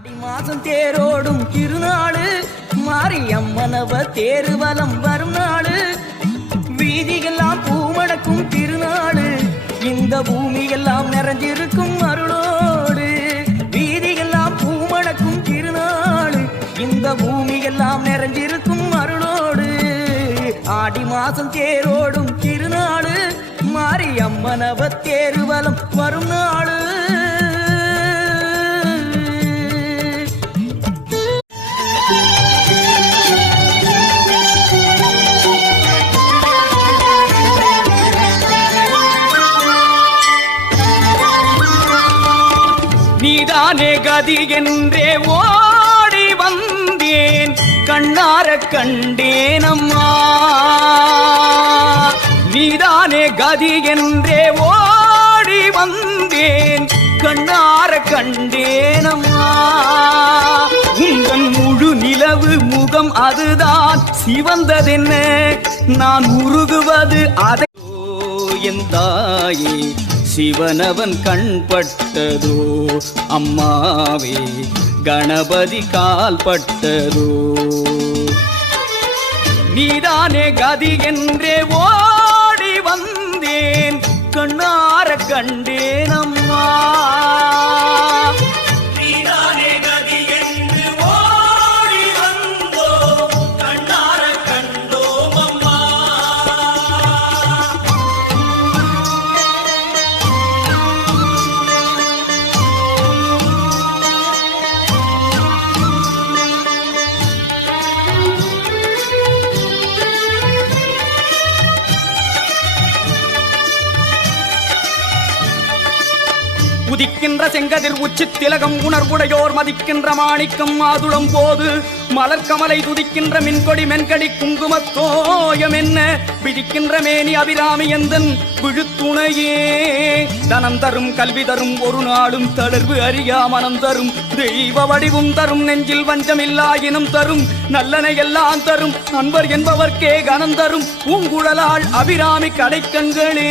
ஆடி மாசம் தேரோடும் திருநாடு மாரியம்மனவ தேருவலம் வரும் நாடு வீதியெல்லாம் பூமடக்கும் திருநாடு இந்த பூமியெல்லாம் நிறைஞ்சிருக்கும் அருளோடு வீதியெல்லாம் பூமடக்கும் திருநாடு இந்த பூமியெல்லாம் நிறைஞ்சிருக்கும் அருளோடு ஆடி மாசம் தேரோடும் திருநாடு மாரியம்மனவ தேருவலம் வரும் நாடு. நீதானே கதி என்றே ஓடி வந்தேன் கண்ணார கண்டேனம்மா நீதானே கதி என்றே ஓடி வந்தேன் கண்ணார கண்டேனம்மா உங்கள் முழு நிலவு முகம் அதுதான் சிவந்ததென்ன நான் உருகுவது அதை என் தாயே சிவனவன் கண்பட்டதோ அம்மாவே கணபதி கால்பட்டதோ நீதானே கதி என்றே ஓடி வந்தேன் கண்ணார கண்டேன் அம்மா உதிக்கின்ற செங்கதிர் உச்சி திலகம் உணர்வுடையோர் மதிக்கின்ற மாணிக்கம் மாதுளம் போது மலர்கமலை துதிக்கின்ற மின்கொடி மென்கடி குங்குமத்தோயம் என்ன விதிக்கின்ற மேனி அபிராமி எந்தன் விழுத்துணையே தனம் தரும் கல்வி தரும் ஒரு நாளும் தளர்வு அறியா மனம் தரும் தெய்வ வடிவும் தரும் நெஞ்சில் வஞ்சமில்லா இனம் தரும் நல்லனை எல்லாம் தரும் அன்பர் என்பவர்க்கே கனம் தரும் பூங்குழலாள் அபிராமி கடைக்கண்களே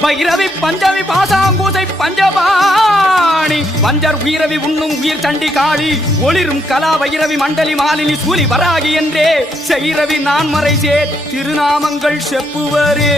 வைரவி பஞ்சவி பாசாங்கூசை பஞ்சபாணி பஞ்சர் உயிரவி உண்ணும் உயிர் சண்டி காளி ஒளிரும் கலா வைரவி மண்டலி மாலினி சூலி வராகி என்றே செய்ரவி நான் மறை சேர் திருநாமங்கள் செப்புவரே.